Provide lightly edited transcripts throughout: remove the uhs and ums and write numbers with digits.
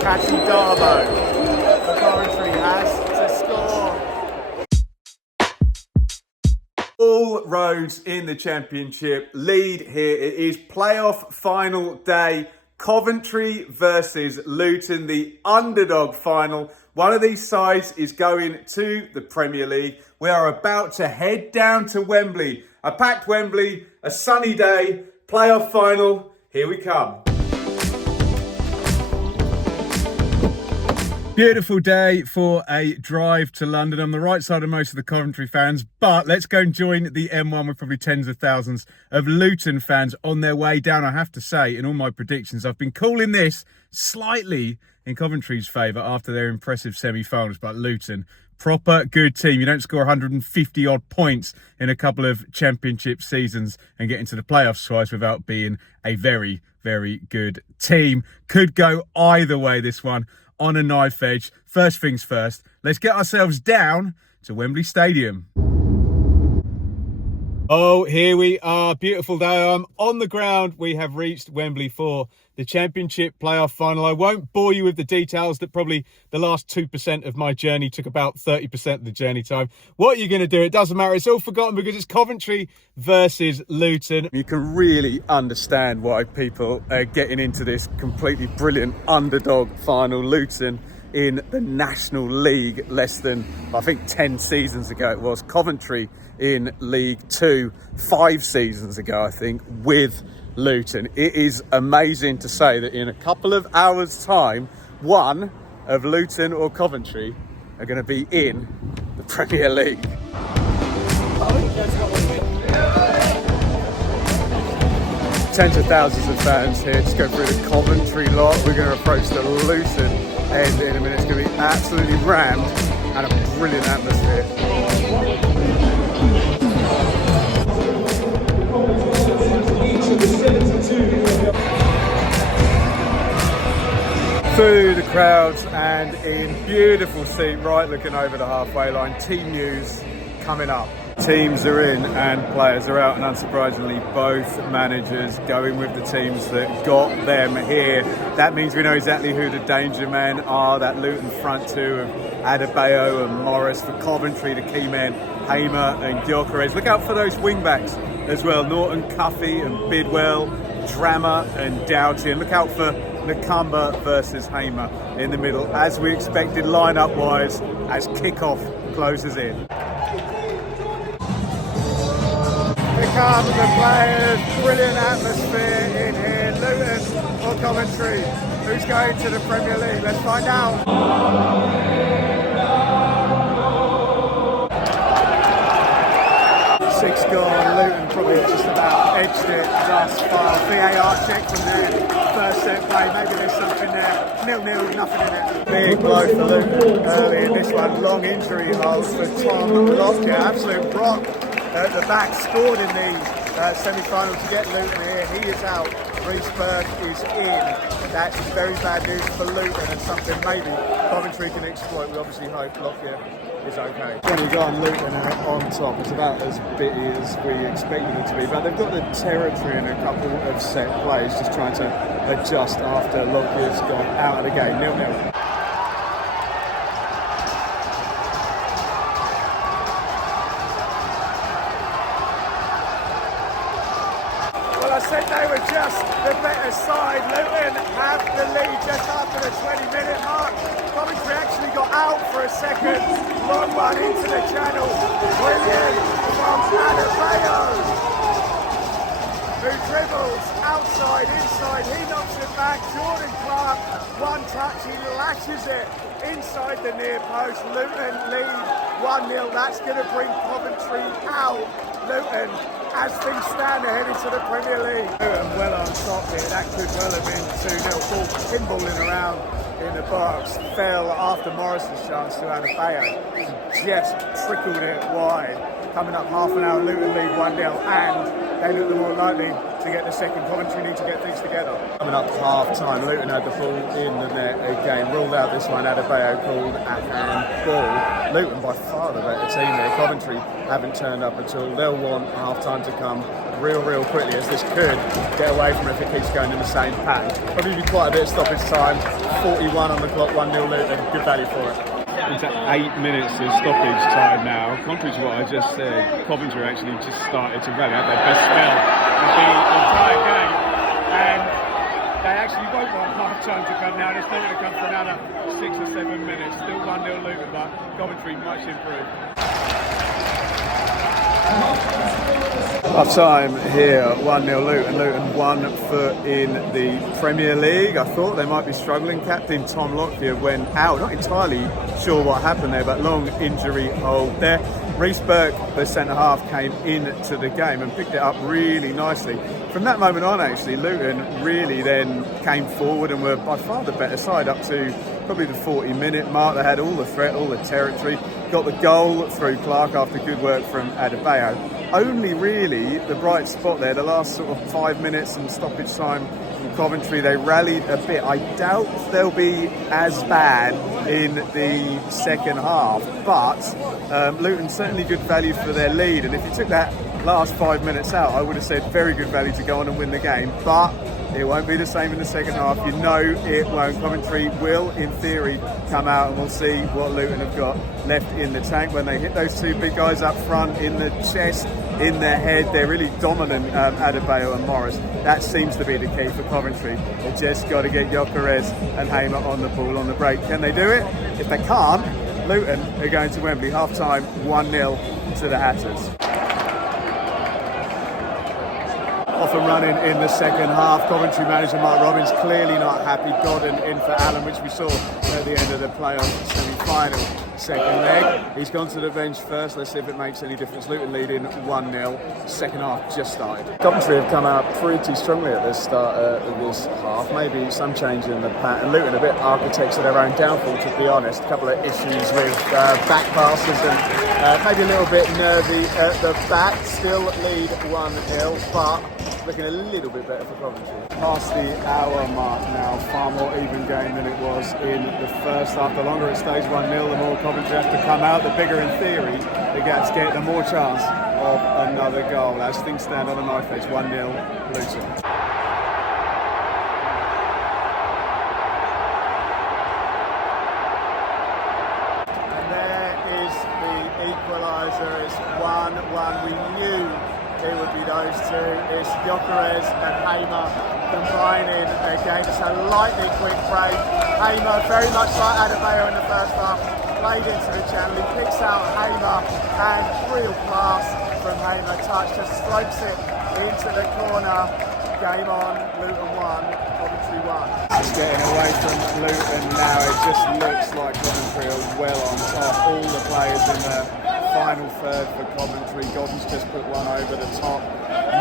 Catchy Darbo. Coventry has to score. All roads in the Championship lead here. It is playoff final day. Coventry versus Luton, the underdog final. One of these sides is going to the Premier League. We are about to head down to Wembley. A packed Wembley, a sunny day, playoff final. Here we come. Beautiful day for a drive to London. I'm the right side of most of the Coventry fans, but let's go and join the M1 with probably tens of thousands of Luton fans on their way down. I have to say, in all my predictions, I've been calling this slightly in Coventry's favour after their impressive semi-finals, but Luton, proper good team. You don't score 150 odd points in a couple of championship seasons and get into the playoffs twice without being a very, very good team. Could go either way, this one. On a knife edge. First things first, let's get ourselves down to Wembley Stadium. Oh, here we are. Beautiful day. I'm on the ground. We have reached Wembley for the Championship playoff final. I won't bore you with the details that probably the last 2% of my journey took about 30% of the journey time. What are you going to do? It doesn't matter. It's all forgotten because it's Coventry versus Luton. You can really understand why people are getting into this completely brilliant underdog final. Luton in the National League less than, I think, 10 seasons ago it was. Coventry in League 2 5 seasons ago, I think, with Luton. It is amazing to say that in a couple of hours' time, one of Luton or Coventry are going to be in the Premier League. Tens of thousands of fans here. Just go through the Coventry lot. We're going to approach the Luton end in a minute. It's going to be absolutely rammed and a brilliant atmosphere. Through the crowds and in beautiful seat, right looking over the halfway line. Team news coming up. Teams are in and players are out, and unsurprisingly both managers going with the teams that got them here. That means we know exactly who the danger men are. That Luton front two of Adebayo and Morris. For Coventry, the key men Hamer and Gyökeres. Look out for those wing backs as well. Norton, Cuffy and Bidwell, Drama and Doughty. And look out for Nakamba versus Hamer in the middle, as we expected line-up wise, as kick-off closes in. Here come the players, brilliant atmosphere in here. Luton or Coventry, who's going to the Premier League? Let's find out. 6 gone, Luton probably just about edged it thus far. VAR check from the first set play, maybe there's something there. 0-0, nothing in it. Big blow for Luton early in this one. Long injury hold for Tom Lockyer. Absolute rock at the back. Scored in the semi-final to get Luton here. He is out. Reece Berg is in. That's very bad news for Luton and something maybe Coventry can exploit. We obviously hope Lockyer is okay. 20 gone, Luton on top. It's about as bitty as we expected it to be, but they've got the territory in a couple of set plays, just trying to adjust after Lockyer's gone out of the game. 0-0. Well, I said they were just the better side. Luton have the lead just after the 20-minute mark. Coventry actually got out for a second. Long one into the channel. Brilliant from Adebayo, who dribbles outside, inside. He knocks it back. Jordan Clark, one touch. He lashes it inside the near post. Luton lead 1-0. That's going to bring Coventry out. Luton, as things stand, ahead into the Premier League. Luton well on top here. That could well have been 2-0. Ball pinballing around in the box. Fell after Morrison's chance to Adebayo. Just trickled it wide. Coming up half an hour, Luton lead 1-0, and they look the more likely to get the second. Coventry need to get things together. Coming up half time, Luton had the ball in the net game. Ruled out this one. Adebayo called a handball. Luton by far the better team there. Coventry haven't turned up at all. They'll want half-time to come real quickly, as this could get away from it if it keeps going in the same pattern. Probably be quite a bit of stoppage time. 41 on the clock, 1-0 Luton. Good value for it. It's 8 minutes of stoppage time now. Contrary to what I just said, Coventry actually just started to rally out their best spell of the entire game. And they actually won't want half-time to come now. It's not going to come for another 6 or 7 minutes. Still 1-0 Luton, but Coventry much improved. Half time here, 1-0 Luton. Luton 1 foot in the Premier League. I thought they might be struggling. Captain Tom Lockyer went out. Not entirely sure what happened there, but long injury hold there. Reece Burke, the centre-half, came into the game and picked it up really nicely. From that moment on, actually, Luton really then came forward and were by far the better side up to probably the 40-minute mark. They had all the threat, all the territory. Got the goal through Clark after good work from Adebayo. Only really the bright spot there, the last sort of 5 minutes and stoppage time from Coventry. They rallied a bit. I doubt they'll be as bad in the second half, but Luton certainly good value for their lead. And if you took that last 5 minutes out, I would have said very good value to go on and win the game. But it won't be the same in the second half. You know it won't. Coventry will, in theory, come out, and we'll see what Luton have got left in the tank when they hit those two big guys up front, in the chest, in their head. They're really dominant, Adebayo and Morris. That seems to be the key for Coventry. They've just got to get Gyökeres and Hamer on the ball on the break. Can they do it? If they can't, Luton are going to Wembley. Half-time, 1-0 to the Hatters. Off and running in the second half. Coventry manager Mark Robbins clearly not happy. Godden in for Allen, which we saw at the end of the playoff semi-final. Second leg. He's gone to the bench first. Let's see if it makes any difference. Luton leading 1-0. Second half just started. Coventry have come out pretty strongly at the start of this half. Maybe some change in the pattern. Luton a bit architects of their own downfall, to be honest. A couple of issues with back passes and maybe a little bit nervy at the back. Still lead 1-0, but looking a little bit better for Coventry. Past the hour mark now, far more even game than it was in the first half. The longer it stays 1-0, the more Coventry have to come out. The bigger, in theory, the gaps get, the more chance of another goal. As things stand on a knife edge, 1-0 Luton. And there is the equaliser. It's 1-1. We knew it would be those two. It's Gyökeres and Hamer combining again. It's a lightning quick break. Hamer, very much like Adebayo in the first half, played into the channel. He picks out Hamer, and real class from Hamer. Touch, just strokes it into the corner. Game on, Luton 1, Coventry 1. It's getting away from Luton now. It just looks like Coventry are well on top. All the players in the final third for Coventry. Godden's just put one over the top.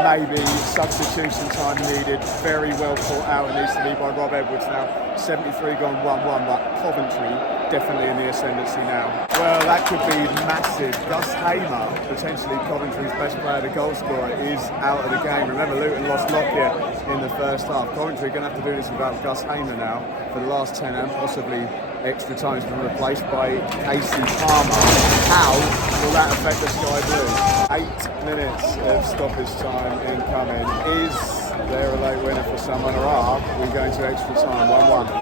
Maybe substitution time needed. Very well thought out. It needs to be by Rob Edwards now. 73 gone 1-1, but Coventry definitely in the ascendancy now. Well, that could be massive. Gus Hamer, potentially Coventry's best player, the goal scorer, is out of the game. Remember, Luton lost Lockyer in the first half. Coventry are going to have to do this without Gus Hamer now for the last 10 and possibly extra time. Has been replaced by Casey Palmer. How will that affect the Sky Blue? 8 minutes of stoppage time incoming. Is there a late winner for someone, or are we going to extra time? 1-1.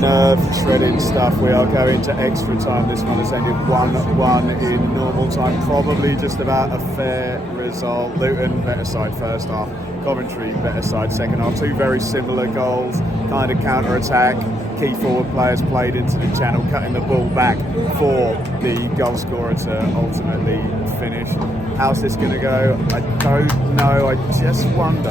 Nerve shredding stuff. We are going to extra time. This one has ended 1-1 in normal time. Probably just about a fair result. Luton better side first half. Coventry better side second half. Two very similar goals, kind of counter-attack. Key forward players played into the channel, cutting the ball back for the goal scorer to ultimately finish. How's this going to go? I don't know. I just wonder,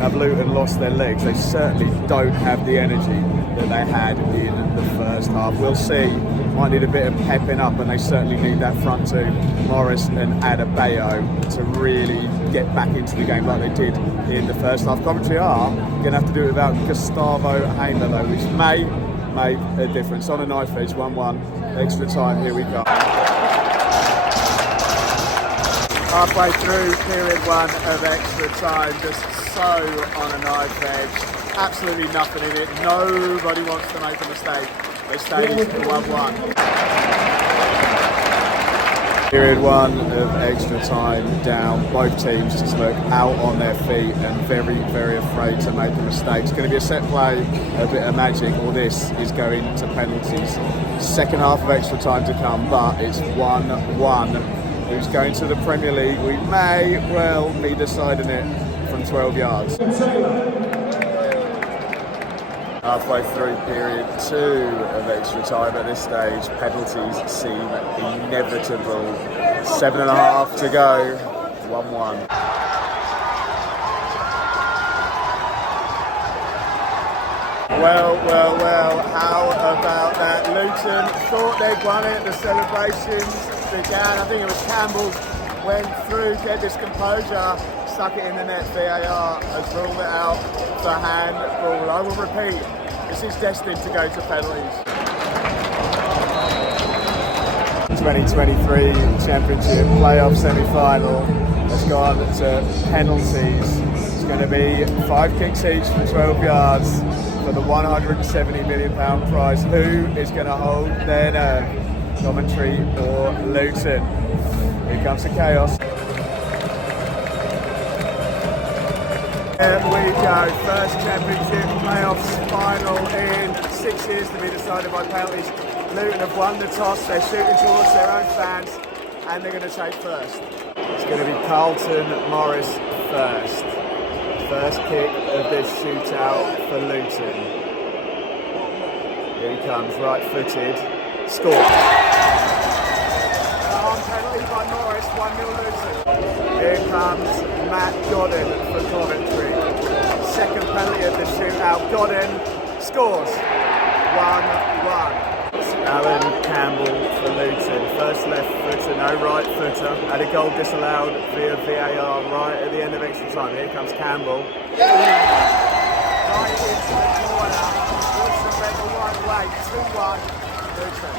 have Luton lost their legs? They certainly don't have the energy that they had in the first half. We'll see. Might need a bit of pepping up, and they certainly need that front two, Morris and Adebayo, to really get back into the game like they did in the first half. Coventry are going to have to do it without Gustavo Hamer though, which may make a difference. On a knife edge, 1-1, extra time, here we go. Halfway through period one of extra time, just so on a knife edge. absolutely nothing in it. Nobody wants to make a mistake. They stay 1-1. Period one of extra time down. Both teams just look out on their feet and very, very afraid to make a mistake. It's going to be a set play, a bit of magic, or this is going to penalties. Second half of extra time to come, but it's 1-1. Who's going to the Premier League? We may well be deciding it from 12 yards. Halfway through period two of extra time at this stage, penalties seem inevitable. 7.5 to go, 1-1. Well, how about that? Luton thought they'd won it, the celebrations began. I think it was Campbell went through, get this composure, stuck it in the net. VAR has ruled it out for handball. I will repeat, this is destined to go to penalties. 2023 Championship playoff semi-final has gone to penalties. It's going to be 5 kicks each from 12 yards for the £170 million prize. Who is going to hold their nerve? Coventry or Luton? Here comes the chaos. There we go, first Championship playoffs final in 6 years to be decided by penalties. Luton have won the toss, they're shooting towards their own fans and they're going to take first. It's going to be Carlton Morris first. First kick of this shootout for Luton. Here he comes, right-footed, score. On penalty by Morris, 1-0 Luton. Here comes Matt Godden for Coventry. Second penalty of the shootout. Godden scores. 1-1. Alan Campbell for Luton. First left footer, no right footer. Had a goal disallowed via VAR right at the end of extra time. Here comes Campbell. Right into the corner. Wilson went the right way. 2-1 Luton.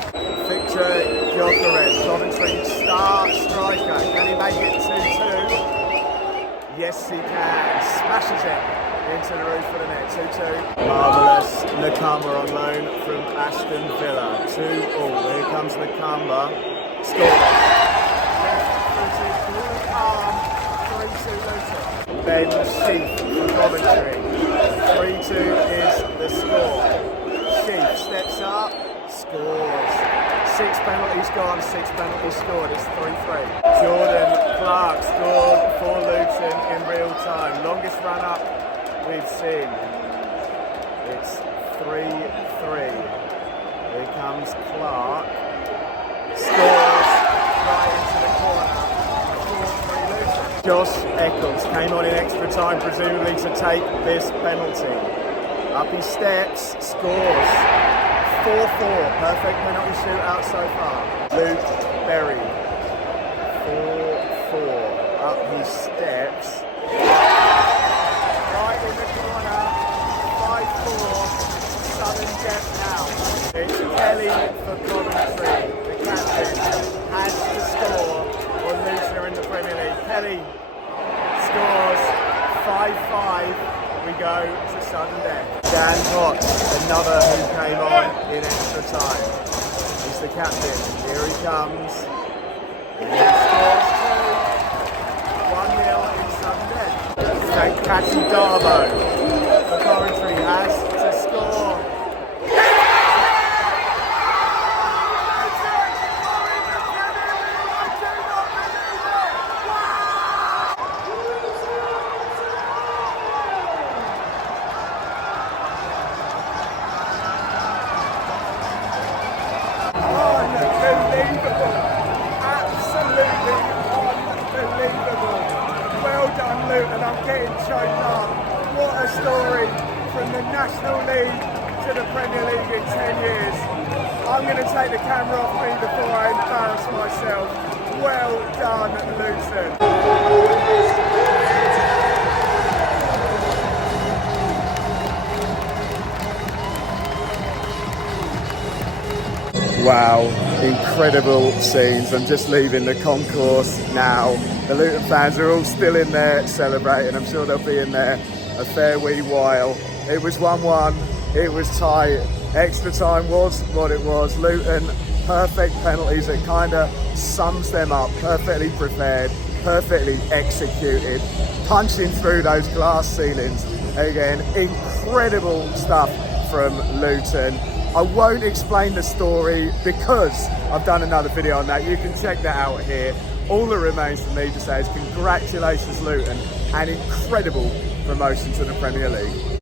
Victor Gyökeres, Coventry star striker. Can he make it 2-2? Yes, he can. Smashes it into the roof of the net. 2-2. Marvellous. Nakamba on loan from Aston Villa. 2-all. Here comes Nakamba. Score. Arm. 3-2 Luton. Ben Sheaf from Coventry. 3-2 is the score. Sheaf steps up. Scores. 6 penalties gone, 6 penalties scored. It's 3-3. Jordan Clark scored for Luton in real time. Longest run up we've seen. It's 3-3. Here comes Clark. Scores right into the corner. 4-3 Luton. Josh Eccles came on in extra time, presumably to take this penalty. Up he steps, scores. 4-4, perfect penalty shootout so far. Luke Berry, 4-4, up he steps. Right in the corner, 5-4, sudden death now. It's Kelly for Coventry, the captain, has to score or Luton are in the Premier League. Kelly scores, 5-5. We go to sudden death. Dan Potts, another who came on in extra time. He's the captain. Here he comes. He scores 2. 1-0 in sudden death. Sankati Darbo for Coventry has to score. And I'm getting choked up. What a story from the National League to the Premier League in 10 years. I'm going to take the camera off me before I embarrass myself. Well done, Luton. Wow, incredible scenes. I'm just leaving the concourse now. The Luton fans are all still in there celebrating. I'm sure they'll be in there a fair wee while. It was 1-1. It was tight. Extra time was what it was. Luton, perfect penalties. It kind of sums them up. Perfectly prepared, perfectly executed, punching through those glass ceilings. Again, incredible stuff from Luton. I won't explain the story because I've done another video on that. You can check that out here. All that remains for me to say is congratulations, Luton, and incredible promotion to the Premier League.